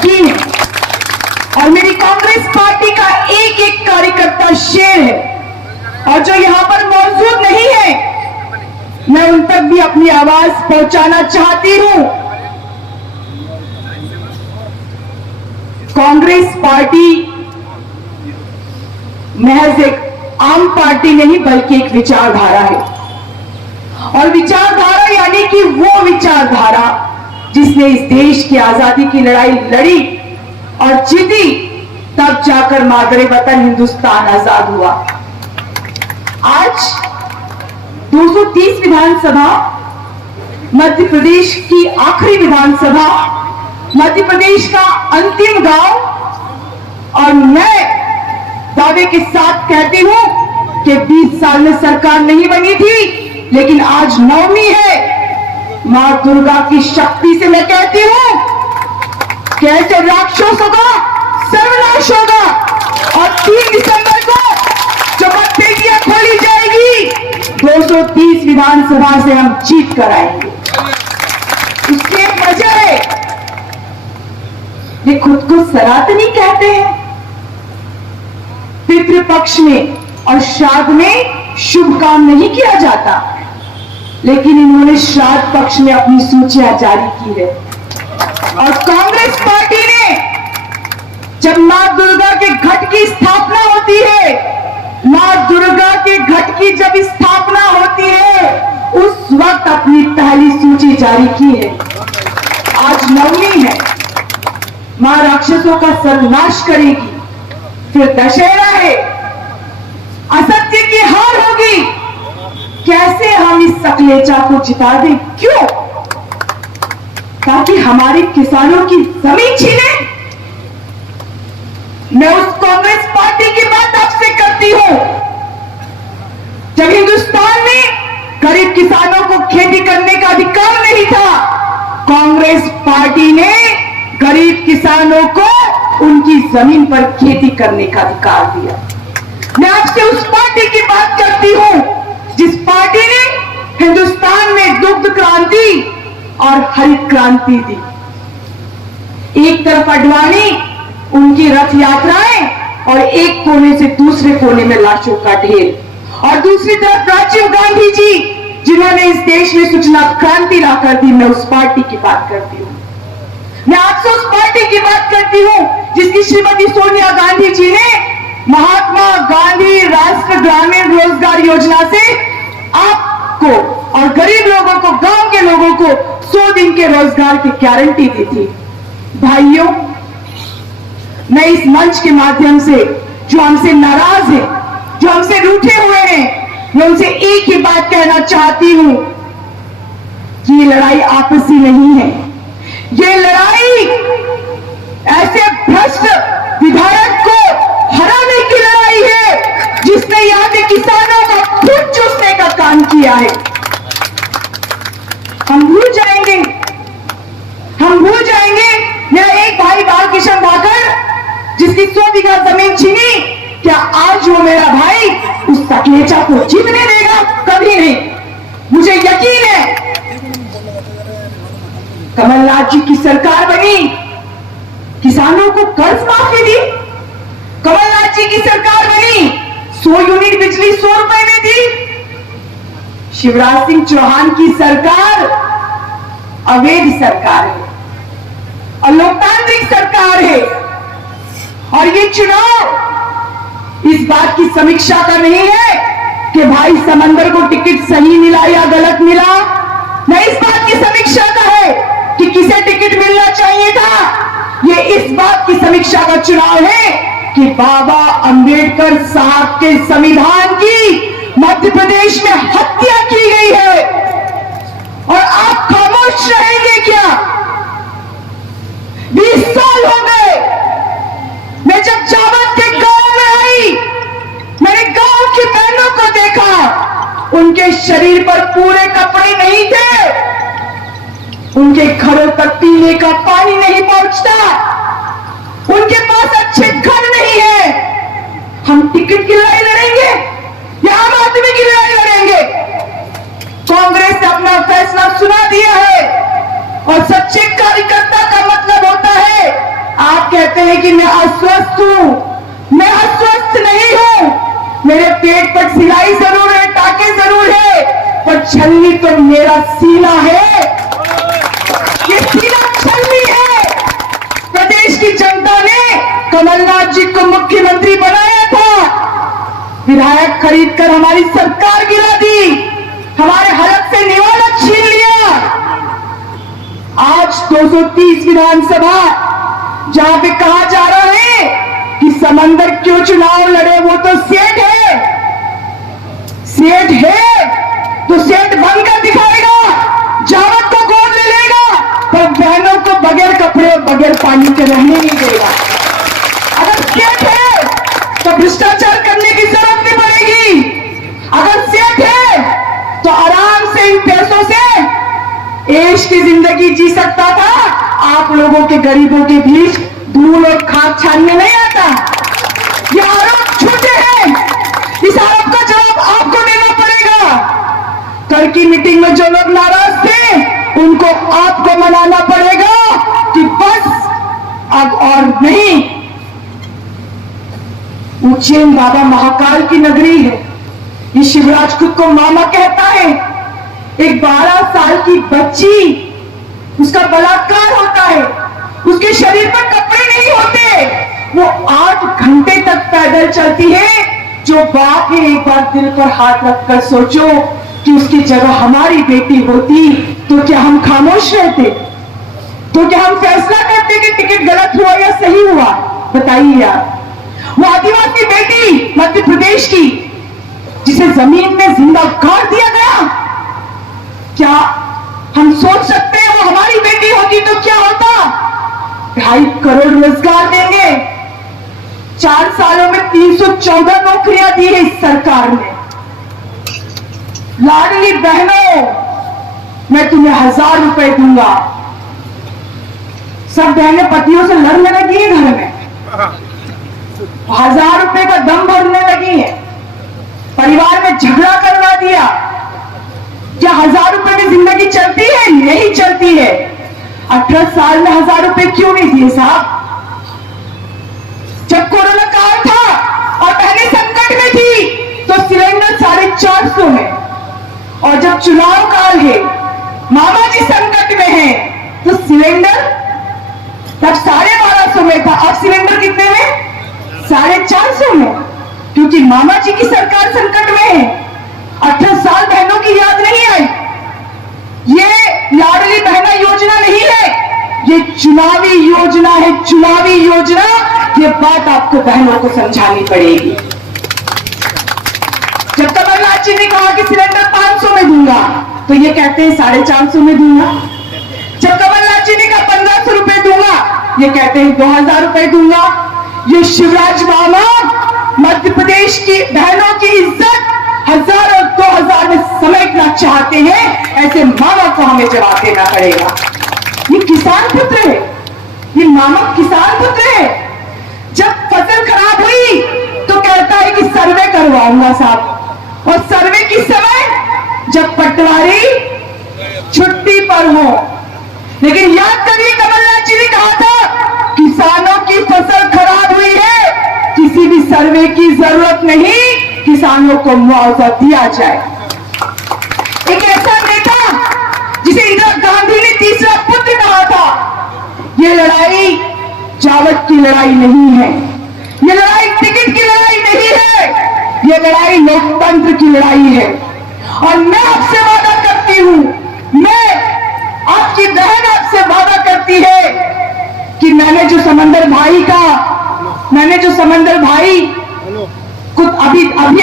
यकीन है और मेरी कांग्रेस पार्टी का एक एक कार्यकर्ता शेर है और जो यहां पर मौजूद नहीं है मैं उन तक भी अपनी आवाज पहुंचाना चाहती हूं। कांग्रेस पार्टी महज एक आम पार्टी नहीं बल्कि एक विचारधारा है और विचारधारा यानी कि वो विचारधारा जिसने इस देश की आजादी की लड़ाई लड़ी और जीती, तब जाकर मादरे वतन हिंदुस्तान आजाद हुआ। आज 230 विधानसभा, मध्य प्रदेश की आखिरी विधानसभा, मध्य प्रदेश का अंतिम गांव और मैं दावे के साथ कहती हूं कि 20 साल में सरकार नहीं बनी थी, लेकिन आज नवमी है। मां दुर्गा की शक्ति से मैं कहती हूं कि ऐसे राक्षसों का सर्वनाश होगा और 3 दिसंबर को जो मतपेटियां खोली जाएगी 230 विधानसभा से हम जीत कर आएंगे। उसकी एक वजह है, ये खुद को सनातनी कहते हैं। पितृपक्ष में और श्राद्ध में शुभ काम नहीं किया जाता, लेकिन इन्होंने श्राद्ध पक्ष में अपनी सूचियां जारी की है। और कांग्रेस पार्टी ने जब मां दुर्गा के घट की स्थापना होती है, मां दुर्गा के घट की जब स्थापना होती है, उस वक्त अपनी पहली सूची जारी की है। आज नवमी है, मां राक्षसों का सर्वनाश करेगी, फिर दशहरा है, असत्य की हार होगी। कैसे हम इस सकलेचा को जिता दें? क्यों? ताकि हमारे किसानों की जमीन छीने। मैं उस कांग्रेस पार्टी की बात आपसे करती हूं जब हिंदुस्तान में गरीब किसानों को खेती करने का अधिकार नहीं था, कांग्रेस पार्टी ने गरीब किसानों को उनकी जमीन पर खेती करने का अधिकार दिया। मैं आपसे उस पार्टी की बात करती हूं जिस पार्टी ने हिंदुस्तान में दुग्ध क्रांति और हरित क्रांति दी। एक तरफ अडवाणी, उनकी रथ यात्राएं और एक कोने से दूसरे कोने में लाशों का ढेर, और दूसरी तरफ राजीव गांधी जी जिन्होंने इस देश में सूचना क्रांति लाकर दी। मैं उस पार्टी की बात करती हूं। मैं आपसे उस पार्टी की बात करती हूं जिसकी श्रीमती सोनिया गांधी जी ने महात्मा गांधी राष्ट्रीय ग्रामीण रोजगार योजना से आपको और गरीब लोगों को, गांव के लोगों को 100 दिन के रोजगार की गारंटी दी थी। भाइयों, मैं इस मंच के माध्यम से जो हमसे नाराज है, जो हमसे रूठे हुए हैं, मैं उनसे एक ही बात कहना चाहती हूं कि ये लड़ाई आपसी नहीं है। ये लड़ाई ऐसे भ्रष्ट विधायक को हराने की लड़ाई है जिसने यहां के किसानों का खून चूसने का काम किया है। हम भूल जाएंगे, हम भूल जाएंगे। मेरा एक भाई बालकिशन भाकर जिसकी 100 बीघा जमीन छीनी, क्या आज वो मेरा भाई उस सकलेचा को जीतने देगा? कभी नहीं। मुझे यकीन है कमलनाथ जी की सरकार बनी, किसानों को कर्ज माफी दी। कमलनाथ जी की सरकार बनी, 100 यूनिट बिजली 100 रुपए में दी। शिवराज सिंह चौहान की सरकार अवैध सरकार है और लोकतांत्रिक सरकार है। और ये चुनाव इस बात की समीक्षा का नहीं है कि भाई समंदर को टिकट सही मिला या गलत मिला। नहीं, इस बात की समीक्षा का है कि किसे टिकट मिलना चाहिए था। ये इस बात की समीक्षा का चुनाव है कि बाबा अंबेडकर साहब के संविधान की मध्य प्रदेश में हत्या की गई है और आप खामोश रहेंगे क्या? 20 साल हो गए। मैं जब जावत के गांव में आई, मैंने गांव की बहनों को देखा, उनके शरीर पर पूरे कपड़े नहीं थे, उनके घरों तक पीने का पानी नहीं पहुंचता, उनके पास अच्छे घर नहीं है। हम टिकट की लड़ाई लड़ेंगे या आम आदमी की लड़ाई लड़ेंगे? कांग्रेस ने अपना फैसला सुना दिया है और सच्चे कार्यकर्ता का मतलब होता है कहते हैं कि मैं अस्वस्थ हूं, मैं अस्वस्थ नहीं हूं, मेरे पेट पर सिलाई जरूर है, टाके जरूर है, पर छलनी तो मेरा सीना है, ये सीना छलनी है। प्रदेश की जनता ने कमलनाथ जी को मुख्यमंत्री बनाया था, विधायक खरीद कर हमारी सरकार गिरा दी, हमारे हलक से निवाला छीन लिया। आज 230 विधानसभा जहां पे कहा जा रहा है कि समंदर क्यों चुनाव लड़े, वो तो सेठ है, सेठ है तो सेठ बनकर दिखाएगा, जावत को गोद ले लेगा, पर बहनों को बगैर कपड़े और बगैर पानी के रहने नहीं देगा। अगर सेठ है तो भ्रष्टाचार करने की जरूरत नहीं पड़ेगी, अगर सेठ है तो आराम से इन पैसों से ऐश की जिंदगी जी सकता था। आप लोगों के गरीबों के बीच धूल और खाद छानने नहीं आता। ये आरोप झूठे हैं, इस आरोप का जवाब आपको देना पड़ेगा। कल की मीटिंग में जो लोग नाराज थे उनको आपको मनाना पड़ेगा कि बस अब और नहीं। उज्जैन बाबा महाकाल की नगरी है, ये शिवराज खुद को मामा कहता है। एक 12 साल की बच्ची, उसका बलात्कार होता है, उसके शरीर पर कपड़े नहीं होते, वो 8 घंटे तक पैदल चलती है। जो बात है, एक बार दिल पर हाथ रखकर सोचो कि उसकी जगह हमारी बेटी होती तो क्या हम खामोश रहते? तो क्या हम फैसला करते कि टिकट गलत हुआ या सही हुआ? बताइए यार। वो आदिवासी बेटी मध्य प्रदेश की, जिसे जमीन में जिंदा गाड़ दिया गया, क्या हम सोच सकते हैं वो हमारी बेटी होती तो क्या होता? 2.5 करोड़ रोजगार देंगे, 4 सालों में 314 नौकरियां दी है इस सरकार ने। लाडली बहनों, मैं तुम्हें 1000 रुपए दूंगा। सब बहनें पतियों से लड़ने लगी है, घर में 1000 रुपए का दम भरने लगी है, परिवार में झगड़ा करवा दिया। क्या 1000 रुपए में जिंदगी चलती है? नहीं चलती है। 18 साल में 1000 रुपए क्यों नहीं दिए साहब? जब कोरोना काल था और बहनें संकट में थी तो सिलेंडर 450 में, और जब चुनाव काल है, मामा जी संकट में है, तो सिलेंडर तब 1250 में था, अब सिलेंडर कितने में? 450 में, क्योंकि मामा जी की सरकार संकट में है। 18 साल बहनों की याद नहीं आई। ये लाडली बहना योजना नहीं है, ये चुनावी योजना है, चुनावी योजना। ये बात आपको बहनों को समझानी पड़ेगी। जब कमलनाथ जी ने कहा कि सिलेंडर 500 में दूंगा, तो ये कहते हैं 450 में दूंगा। जब कमलनाथ जी ने कहा 1500 रुपए दूंगा, ये कहते हैं 2000 रुपए दूंगा। ये शिवराज मामा मध्य प्रदेश की बहनों की इज्जत 1000 और 2000 में समेटना चाहते हैं, ऐसे मामा को हमें जवाब देना पड़ेगा। ये किसान पुत्र है, ये मामा किसान पुत्र है। जब फसल खराब हुई तो कहता है कि सर्वे करवाऊंगा साहब, और सर्वे किस समय? जब पटवारी छुट्टी पर हो। लेकिन याद करिए, कमलनाथ जी ने कहा था किसानों की फसल खराब हुई है, किसी भी सर्वे की जरूरत नहीं, किसानों को मुआवजा दिया जाए। एक ऐसा नेता जिसे इंदिरा गांधी ने तीसरा पुत्र कहा था। ये लड़ाई जावत की लड़ाई नहीं है, ये लड़ाई टिकट की लड़ाई नहीं है, ये लड़ाई लोकतंत्र की लड़ाई है। और मैं आपसे वादा करती हूं, मैं आपकी बहन आपसे वादा करती है कि मैंने जो समंदर भाई को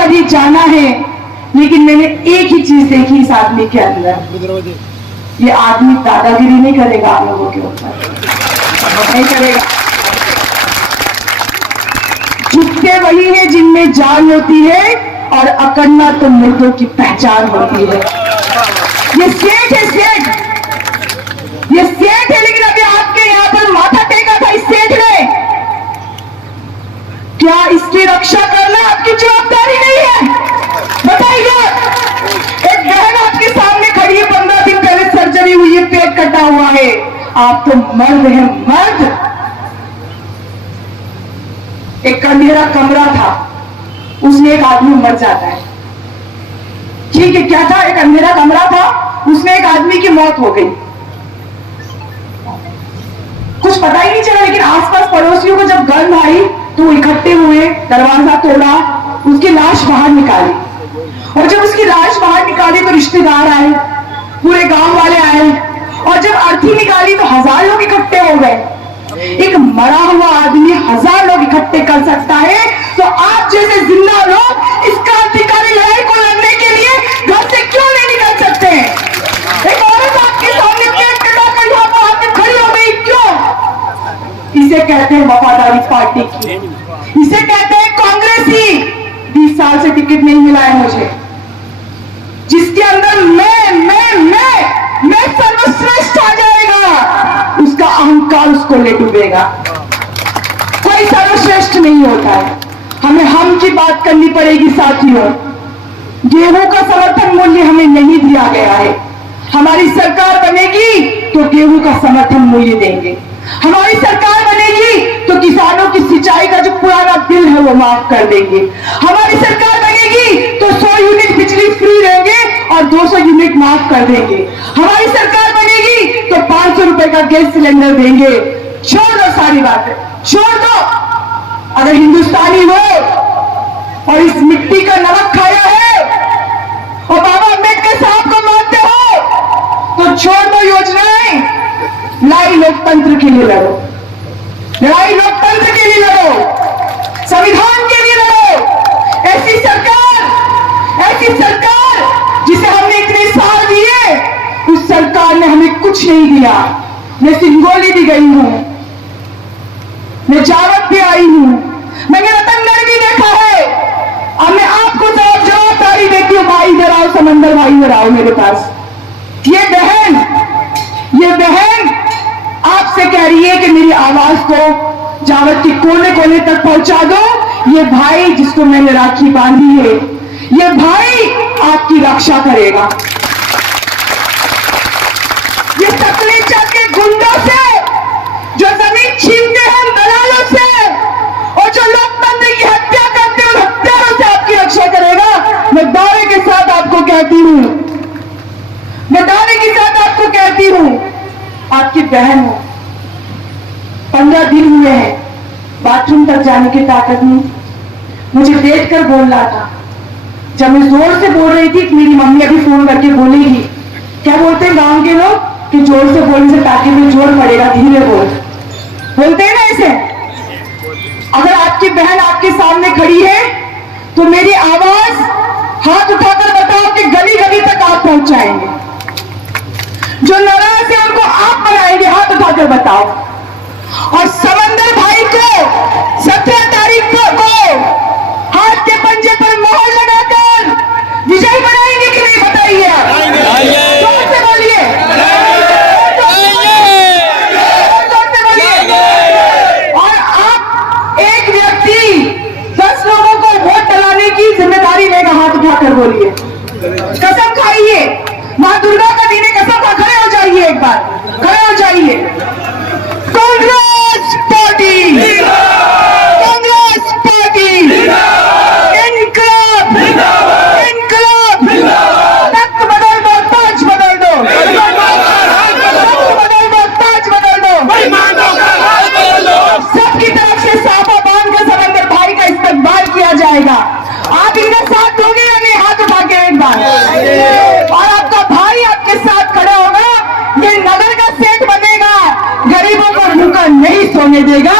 अभी जाना है, लेकिन मैंने एक ही चीज देखी इस आदमी के अंदर, ये आदमी दादागिरी नहीं करेगा आप लोगों के ऊपर, नहीं करेगा। झुकते वही है जिनमें जान होती है, और अकड़ना तो मुर्दों की पहचान होती है। ये सेठ है, ये सेठ है, लेकिन अभी आपके यहाँ पर माथा टेका था इस सेठ ने। क्या इसकी रक्षा करना आपकी जवाबदारी नहीं है? बताइए। एक बहन आपके सामने खड़ी है, 15 दिन पहले सर्जरी हुई है, पेट कटा हुआ है, आप तो मर्द हैं, मर्द। एक अंधेरा कमरा था, उसमें एक आदमी मर जाता है। ठीक है, क्या था? एक अंधेरा कमरा था, उसमें एक आदमी की मौत हो गई। कुछ पता ही नहीं चला, लेकिन आसपास पड़ोसियों को जब गंध आई तो वो इकट्ठे हुए, दरवाजा तोड़ा, उसकी लाश बाहर निकाली। और जब उसकी लाश बाहर निकाली तो रिश्तेदार आए, पूरे गांव वाले आए, और जब अर्थी निकाली तो 1000 लोग इकट्ठे हो गए। एक मरा हुआ आदमी 1000 लोग इकट्ठे कर सकता है, तो आप जैसे जिंदा लोग इस क्रांतिकारी लड़ाई को लड़ने के लिए घर से क्यों नहीं निकल सकते हैं? एक औरत आपके सामने पेट कटाकर यहाँ पर आके खड़ी हो गई, क्यों? इसे कहते हैं वफादारी पार्टी की, इसे कहते हैं कांग्रेसी। 20 साल से टिकट नहीं मिला है मुझे, जिसके अंदर मैं सर्वश्रेष्ठ आ जाएगा, उसका अहंकार उसको ले डूबेगा। कोई सर्वश्रेष्ठ नहीं होता है। हमें हम की बात करनी पड़ेगी साथियों। गेहूं का समर्थन मूल्य हमें नहीं दिया गया है। हमारी सरकार बनेगी तो गेहूं का समर्थन मूल्य देंगे। हमारी सरकार बनेगी तो किसानों की सिंचाई का जो पुराना बिल है वो माफ कर देंगे। हमारी सरकार बनेगी तो 100 यूनिट बिजली फ्री देंगे और 200 यूनिट माफ कर देंगे। हमारी सरकार बनेगी तो 500 रुपए का गैस सिलेंडर देंगे। छोड़ दो सारी बातें, छोड़ दो। अगर हिंदुस्तानी हो और इस मिट्टी का नमक खाया है और बाबा अम्बेडकर साहब को मानते हो तो छोड़ दो योजनाएं, लड़ाई लोकतंत्र के लिए लड़ो, लड़ाई लोकतंत्र के लिए लड़ो, संविधान के लिए लड़ो। ऐसी सरकार जिसे हमने इतने साल दिए, उस सरकार ने हमें कुछ नहीं दिया। मैं सिंगोली भी गई हूं, मैं जावत भी आई हूं, मैंने रतनगढ़ भी देखा है। अब मैं आपको जवाबदारी देती हूँ, भाई इधर आओ, समंदर भाई इधर आओ मेरे पास। ये बहन आपसे कह रही है कि मेरी आवाज को जावत के कोने कोने तक पहुंचा दो। ये भाई जिसको मैंने राखी बांधी है, ये भाई आपकी रक्षा करेगा। ये सकलेचा के गुंडों से जो जमीन छीनते हैं दलालों से, और जो लोकतंत्र की हत्या करते हैं उन हत्यारों से आपकी रक्षा करेगा। मैं दावे के साथ आपको कहती हूं, मैं दावे के साथ आपको कहती हूं, आपकी बहन हो, 15 दिन हुए हैं, बाथरूम तक जाने की ताकत नहीं। मुझे देख कर बोल रहा था, जब मैं जोर से बोल रही थी, मेरी मम्मी अभी फोन करके बोलेगी, क्या बोलते हैं गांव के लोग कि जोर से बोलने से टाके में जोर पड़ेगा, धीरे बोलते हैं ना ऐसे। अगर आपकी बहन आपके सामने खड़ी है तो मेरी आवाज हाथ उठाकर बताओ कि गली गली तक आप पहुंचाएंगे। जो नाराज है उनको आप बनाएंगे, हाथ उठाकर बताओ। और समंदर भाई को 17 तारीख को हाथ के पंजे पर मोहर लगाकर विजयी बनाएंगे कि नहीं, बताइए आप। जोर से बोलिए, जोर से बोलिए। और आप एक व्यक्ति 10 लोगों को वोट डलाने की जिम्मेदारी लेगा, हाथ उठाकर बोलिए। कसम खाइए, मां दुर्गा का दिन है, कसम खा। खड़े हो जाइए, एक बार खड़े हो जाइए। कांग्रेस पार्टी, कांग्रेस पार्टी, इनकलाब, इनकलाब। तख्त बदल दो, ताज बदल दो, तख्त बदल दो, ताज बदल दो। सबकी तरफ से साफा बांध कर समंदर भाई का इस्तेमाल किया जाएगा। आप इनका साथ दोगे या नहीं, हाथ उठा के एक बार। और आपका भाई आपके साथ खड़ा होगा, ये नगर का सेठ बनेगा, गरीबों को भूखा नहीं सोने देगा।